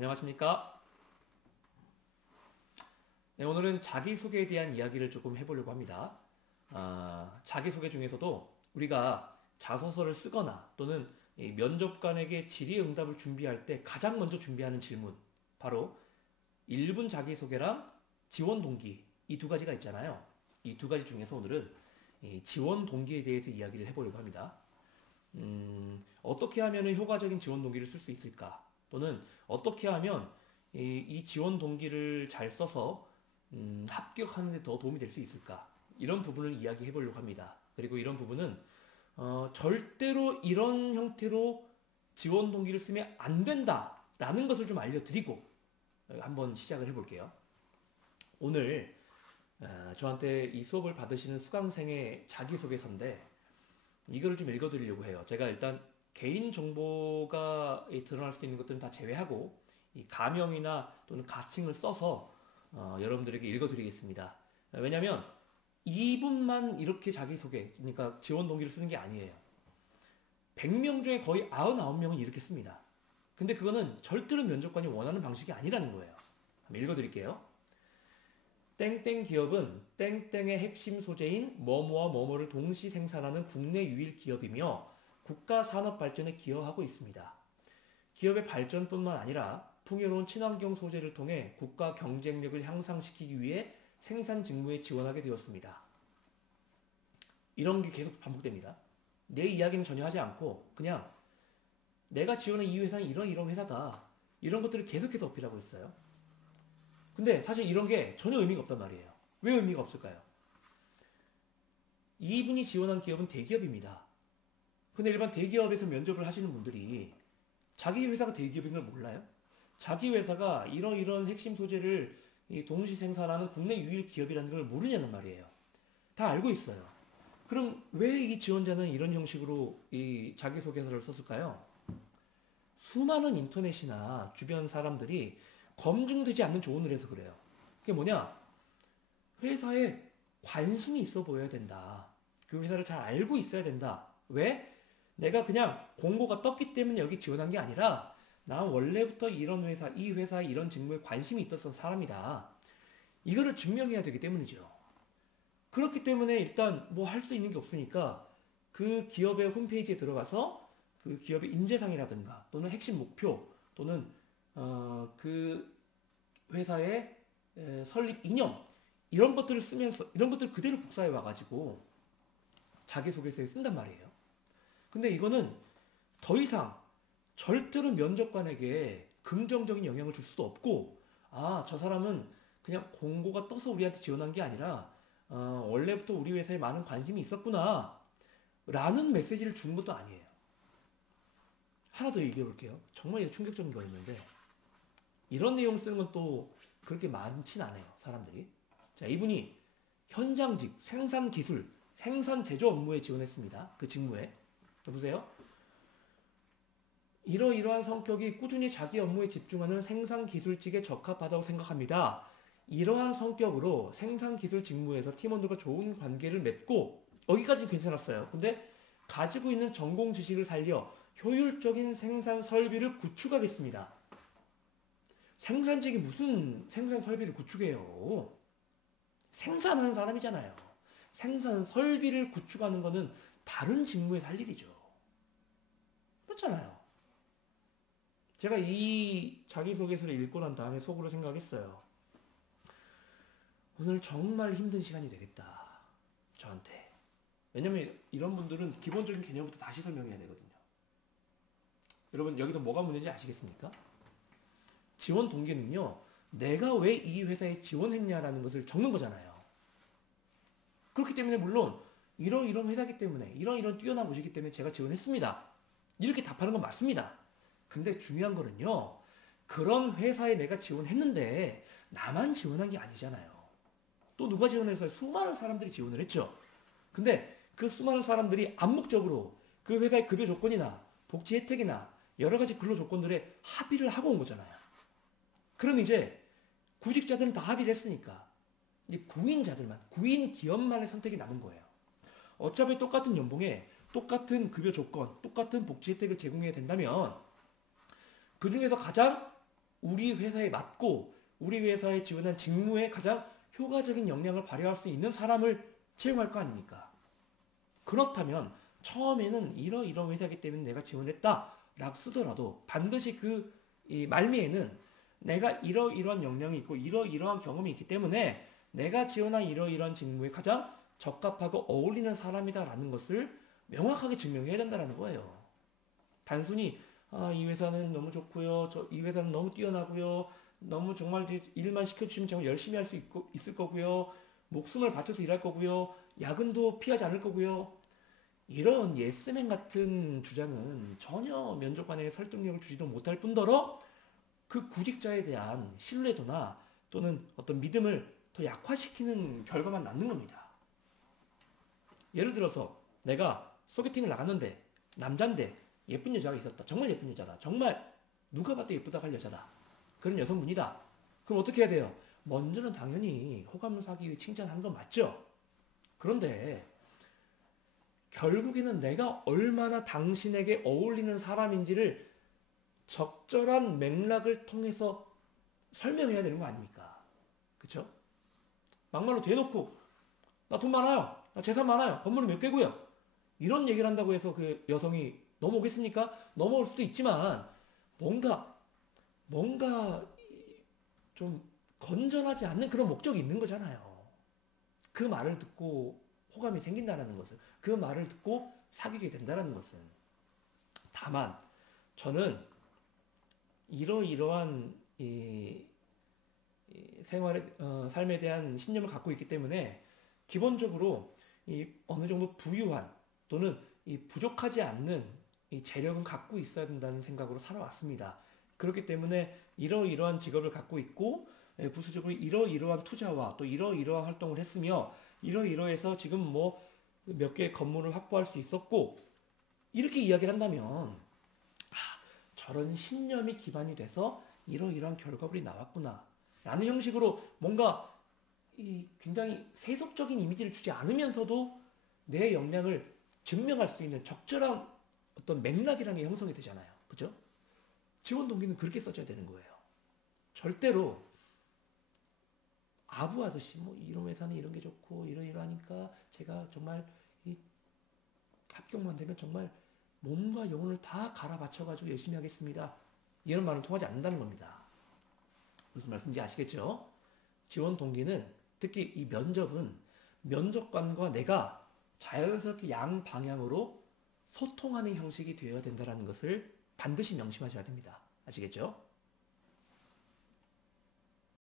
안녕하십니까? 네, 오늘은 자기소개에 대한 이야기를 조금 해보려고 합니다. 자기소개 중에서도 우리가 자소서를 쓰거나 또는 이 면접관에게 질의응답을 준비할 때 가장 먼저 준비하는 질문, 바로 1분 자기소개랑 지원 동기, 이 두 가지가 있잖아요. 이 두 가지 중에서 오늘은 이 지원 동기에 대해서 이야기를 해보려고 합니다. 어떻게 하면 효과적인 지원 동기를 쓸 수 있을까? 또는 어떻게 하면 이 지원 동기를 잘 써서 합격하는 데 더 도움이 될 수 있을까? 이런 부분을 이야기해 보려고 합니다. 그리고 이런 부분은 절대로 이런 형태로 지원 동기를 쓰면 안 된다라는 것을 좀 알려드리고 한번 시작을 해볼게요. 오늘 저한테 이 수업을 받으시는 수강생의 자기소개서인데 이거를 좀 읽어드리려고 해요. 제가 일단 개인 정보가 드러날 수 있는 것들은 다 제외하고 이 가명이나 또는 가칭을 써서 여러분들에게 읽어드리겠습니다. 왜냐하면 이분만 이렇게 자기소개, 그러니까 지원 동기를 쓰는 게 아니에요. 100명 중에 거의 99명은 이렇게 씁니다. 근데 그거는 절대로 면접관이 원하는 방식이 아니라는 거예요. 한번 읽어드릴게요. 땡땡 기업은 땡땡의 핵심 소재인 뭐뭐와 뭐뭐를 동시 생산하는 국내 유일 기업이며 국가 산업 발전에 기여하고 있습니다. 기업의 발전뿐만 아니라 풍요로운 친환경 소재를 통해 국가 경쟁력을 향상시키기 위해 생산 직무에 지원하게 되었습니다. 이런 게 계속 반복됩니다. 내 이야기는 전혀 하지 않고 그냥 내가 지원한 이 회사는 이런 회사다. 이런 것들을 계속해서 어필하고 있어요. 근데 사실 이런 게 전혀 의미가 없단 말이에요. 왜 의미가 없을까요? 이분이 지원한 기업은 대기업입니다. 근데 일반 대기업에서 면접을 하시는 분들이 자기 회사가 대기업인 걸 몰라요? 자기 회사가 이런 핵심 소재를 동시 생산하는 국내 유일 기업이라는 걸 모르냐는 말이에요. 다 알고 있어요. 그럼 왜 이 지원자는 이런 형식으로 이 자기소개서를 썼을까요? 수많은 인터넷이나 주변 사람들이 검증되지 않는 조언을 해서 그래요. 그게 뭐냐? 회사에 관심이 있어 보여야 된다. 그 회사를 잘 알고 있어야 된다. 왜? 내가 그냥 공고가 떴기 때문에 여기 지원한 게 아니라 나 원래부터 이런 회사, 이 회사에 이런 직무에 관심이 있었던 사람이다. 이거를 증명해야 되기 때문이죠. 그렇기 때문에 일단 뭐 할 수 있는 게 없으니까 그 기업의 홈페이지에 들어가서 그 기업의 인재상이라든가 또는 핵심 목표 또는 그 회사의 설립 이념 이런 것들을 쓰면서 이런 것들을 그대로 복사해 와가지고 자기소개서에 쓴단 말이에요. 근데 이거는 더 이상 절대로 면접관에게 긍정적인 영향을 줄 수도 없고 저 사람은 그냥 공고가 떠서 우리한테 지원한 게 아니라 원래부터 우리 회사에 많은 관심이 있었구나 라는 메시지를 주는 것도 아니에요. 하나 더 얘기해 볼게요. 정말 충격적인 거였는데 이런 내용을 쓰는 건 또 그렇게 많진 않아요. 사람들이. 자, 이분이 현장직, 생산기술, 생산 제조 업무에 지원했습니다. 그 직무에. 보세요. 이러이러한 성격이 꾸준히 자기 업무에 집중하는 생산기술직에 적합하다고 생각합니다. 이러한 성격으로 생산기술 직무에서 팀원들과 좋은 관계를 맺고 여기까지 괜찮았어요. 근데 가지고 있는 전공 지식을 살려 효율적인 생산 설비를 구축하겠습니다. 생산직이 무슨 생산 설비를 구축해요? 생산하는 사람이잖아요. 생산 설비를 구축하는 거는 다른 직무에 살 일이죠. 그렇잖아요. 제가 이 자기소개서를 읽고 난 다음에 속으로 생각했어요. 오늘 정말 힘든 시간이 되겠다. 저한테. 왜냐면 이런 분들은 기본적인 개념부터 다시 설명해야 되거든요. 여러분 여기서 뭐가 문제인지 아시겠습니까? 지원 동기는요. 내가 왜 이 회사에 지원했냐라는 것을 적는 거잖아요. 그렇기 때문에 물론 이런 회사기 때문에 이런 뛰어난 곳이기 때문에 제가 지원했습니다. 이렇게 답하는 건 맞습니다. 근데 중요한 거는요. 그런 회사에 내가 지원했는데 나만 지원한 게 아니잖아요. 또 누가 지원해서 수많은 사람들이 지원을 했죠. 근데 그 수많은 사람들이 암묵적으로 그 회사의 급여 조건이나 복지 혜택이나 여러 가지 근로 조건들에 합의를 하고 온 거잖아요. 그럼 이제 구직자들은 다 합의를 했으니까 이제 구인 기업만의 선택이 남은 거예요. 어차피 똑같은 연봉에 똑같은 급여 조건, 똑같은 복지 혜택을 제공해야 된다면 그 중에서 가장 우리 회사에 맞고 우리 회사에 지원한 직무에 가장 효과적인 역량을 발휘할 수 있는 사람을 채용할 거 아닙니까? 그렇다면 처음에는 이러이러한 회사이기 때문에 내가 지원했다 라고 쓰더라도 반드시 이 말미에는 내가 이러이러한 역량이 있고 이러이러한 경험이 있기 때문에 내가 지원한 이러이러한 직무에 가장 적합하고 어울리는 사람이다라는 것을 명확하게 증명해야 된다는 거예요. 단순히 이 회사는 너무 좋고요. 이 회사는 너무 뛰어나고요. 너무 정말 일만 시켜주시면 정말 열심히 할 수 있을 거고요. 목숨을 바쳐서 일할 거고요. 야근도 피하지 않을 거고요. 이런 예스맨 같은 주장은 전혀 면접관에게 설득력을 주지도 못할 뿐더러 그 구직자에 대한 신뢰도나 또는 어떤 믿음을 더 약화시키는 결과만 낳는 겁니다. 예를 들어서 내가 소개팅을 나갔는데 남잔데 예쁜 여자가 있었다. 정말 예쁜 여자다. 정말 누가 봐도 예쁘다고 할 여자다. 그런 여성분이다. 그럼 어떻게 해야 돼요? 먼저는 당연히 호감을 사기 위해 칭찬하는 건 맞죠? 그런데 결국에는 내가 얼마나 당신에게 어울리는 사람인지를 적절한 맥락을 통해서 설명해야 되는 거 아닙니까? 그쵸? 막말로 대놓고 나 돈 많아요. 나 재산 많아요. 건물은 몇 개고요. 이런 얘기를 한다고 해서 그 여성이 넘어오겠습니까? 넘어올 수도 있지만 뭔가 좀 건전하지 않는 그런 목적이 있는 거잖아요. 그 말을 듣고 호감이 생긴다는 것은, 그 말을 듣고 사귀게 된다는 것은. 다만 저는 이러이러한 삶에 대한 신념을 갖고 있기 때문에 기본적으로 어느 정도 부유한 또는 부족하지 않는 재력은 갖고 있어야 된다는 생각으로 살아왔습니다. 그렇기 때문에 이러이러한 직업을 갖고 있고 부수적으로 이러이러한 투자와 또 이러이러한 활동을 했으며 이러이러해서 지금 뭐 몇 개의 건물을 확보할 수 있었고 이렇게 이야기를 한다면 저런 신념이 기반이 돼서 이러이러한 결과물이 나왔구나 라는 형식으로 뭔가 굉장히 세속적인 이미지를 주지 않으면서도 내 역량을 증명할 수 있는 적절한 어떤 맥락이라는 게 형성이 되잖아요. 그죠? 지원 동기는 그렇게 써줘야 되는 거예요. 절대로 아부하듯이 뭐 이런 회사는 이런 게 좋고 이러이러하니까 제가 정말 합격만 되면 정말 몸과 영혼을 다 갈아 바쳐가지고 열심히 하겠습니다. 이런 말은 통하지 않는다는 겁니다. 무슨 말씀인지 아시겠죠? 지원 동기는 특히 이 면접은 면접관과 내가 자연스럽게 양방향으로 소통하는 형식이 되어야 된다는 것을 반드시 명심하셔야 됩니다. 아시겠죠?